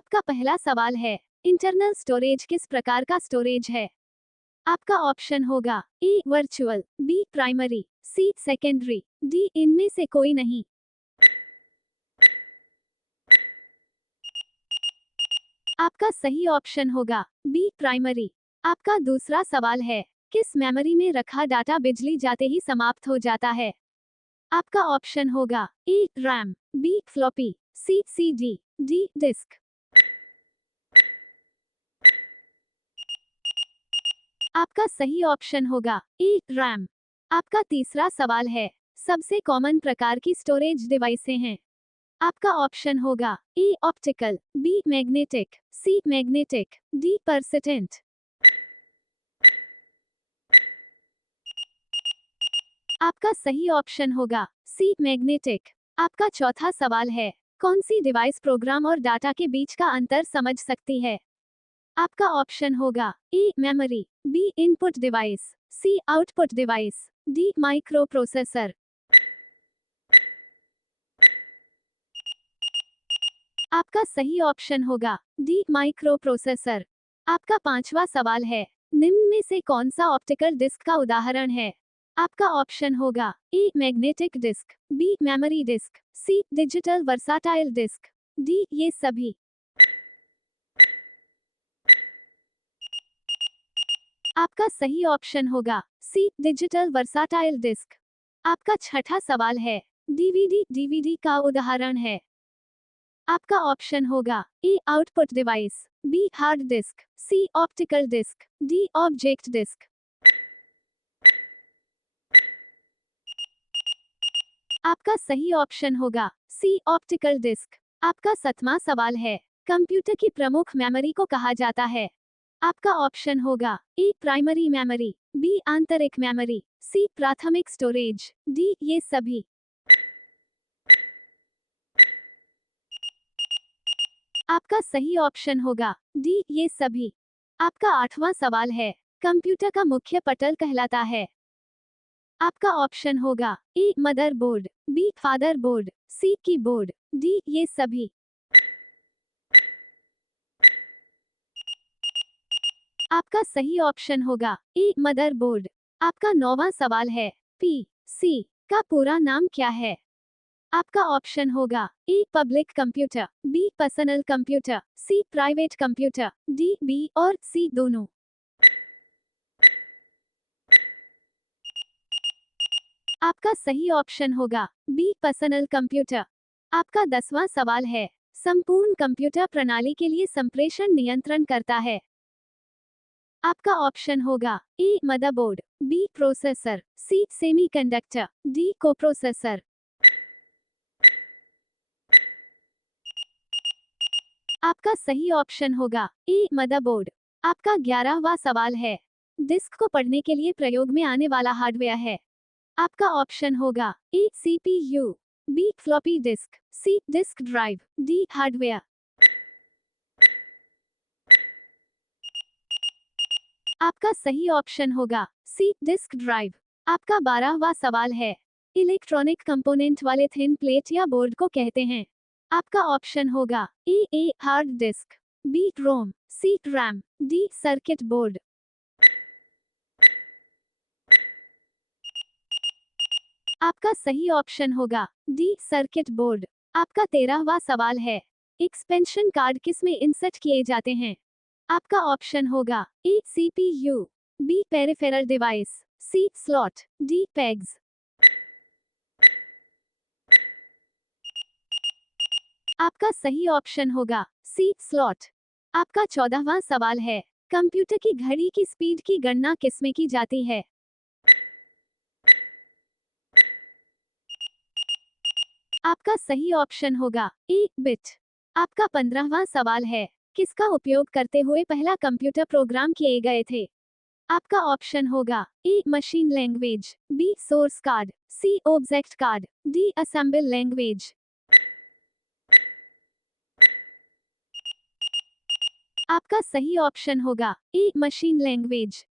आपका पहला सवाल है, इंटरनल स्टोरेज किस प्रकार का स्टोरेज है? आपका ऑप्शन होगा ए virtual, be primary, C secondary, D इनमें से कोई नहीं। आपका सही ऑप्शन होगा बी प्राइमरी। आपका दूसरा सवाल है, किस मेमोरी में रखा डाटा बिजली जाते ही समाप्त हो जाता है? आपका ऑप्शन होगा ए रैम, बी फ्लॉपी, सी सीडी, डी डिस्क। आपका सही ऑप्शन होगा ए रैम। आपका तीसरा सवाल है, सबसे कॉमन प्रकार की स्टोरेज डिवाइसें हैं। आपका ऑप्शन होगा ए ऑप्टिकल, बी मैग्नेटिक, सी मैग्नेटिक, डी परसिस्टेंट। आपका सही ऑप्शन होगा सी मैग्नेटिक। आपका चौथा सवाल है, कौन सी डिवाइस प्रोग्राम और डाटा के बीच का अंतर समझ सकती है? आपका ऑप्शन होगा A memory, B input device, C output device, D microprocessor. आपका सही ऑप्शन होगा डी माइक्रो प्रोसेसर। आपका पांचवा सवाल है, निम्न में से कौन सा ऑप्टिकल डिस्क का उदाहरण है? आपका ऑप्शन होगा A magnetic disk, B memory disk, C digital versatile disk, D ये सभी। आपका सही ऑप्शन होगा सी डिजिटल वर्साटाइल डिस्क। आपका छठा सवाल है, डीवीडी डीवीडी का उदाहरण है। आपका ऑप्शन होगा A output device, B hard disk, C optical disk, D object disk. आपका सही ऑप्शन होगा सी ऑप्टिकल डिस्क। आपका सातवां सवाल है, कंप्यूटर की प्रमुख मेमोरी को कहा जाता है? आपका ऑप्शन होगा ए प्राइमरी मेमोरी, बी आंतरिक मेमोरी, सी प्राथमिक स्टोरेज, डी ये सभी। आपका सही ऑप्शन होगा डी ये सभी। आपका आठवां सवाल है, कंप्यूटर का मुख्य पटल कहलाता है? आपका ऑप्शन होगा ए मदरबोर्ड, बी फादरबोर्ड, सी कीबोर्ड, डी ये सभी। आपका सही ऑप्शन होगा ए मदरबोर्ड। आपका नौवां सवाल है, पी सी का पूरा नाम क्या है? आपका ऑप्शन होगा A public computer, B personal computer, C private computer, D B और सी दोनों। आपका सही ऑप्शन होगा बी पर्सनल कंप्यूटर। आपका 10वां सवाल है, संपूर्ण कंप्यूटर प्रणाली के लिए संप्रेषण नियंत्रण करता है? आपका ऑप्शन होगा ए मदरबोर्ड, बी प्रोसेसर, सी सेमीकंडक्टर, डी कोप्रोसेसर। आपका सही ऑप्शन होगा ए मदरबोर्ड। आपका 11वां सवाल है, डिस्क को पढ़ने के लिए प्रयोग में आने वाला हार्डवेयर है? आपका ऑप्शन होगा ए सीपीयू, बी फ्लॉपी डिस्क, सी डिस्क ड्राइव, डी हार्डवेयर। आपका सही ऑप्शन होगा सी डिस्क ड्राइव। आपका 12वां सवाल है, इलेक्ट्रॉनिक कंपोनेंट वाले थिन प्लेट या बोर्ड को कहते हैं? आपका ऑप्शन होगा A hard disk, B ROM, C RAM, D circuit board. आपका सही ऑप्शन होगा डी सर्किट बोर्ड। आपका 13वां सवाल है, एक्सपेंशन कार्ड किस में इंसर्ट किए जाते हैं? आपका ऑप्शन होगा ए सीपीयू, बी पेरिफेरल डिवाइस, सी स्लॉट, डी पेग्स। आपका सही ऑप्शन होगा सी स्लॉट। आपका 14वां सवाल है, कंप्यूटर की घड़ी की स्पीड की गणना किसमें की जाती है? आपका सही ऑप्शन होगा ए बिट। आपका 15वां सवाल है, किसका उपयोग करते हुए पहला कंप्यूटर प्रोग्राम किए गए थे? आपका ऑप्शन होगा A machine language, B source card, C object card, D assemble language. आपका सही ऑप्शन होगा ए मशीन लैंग्वेज।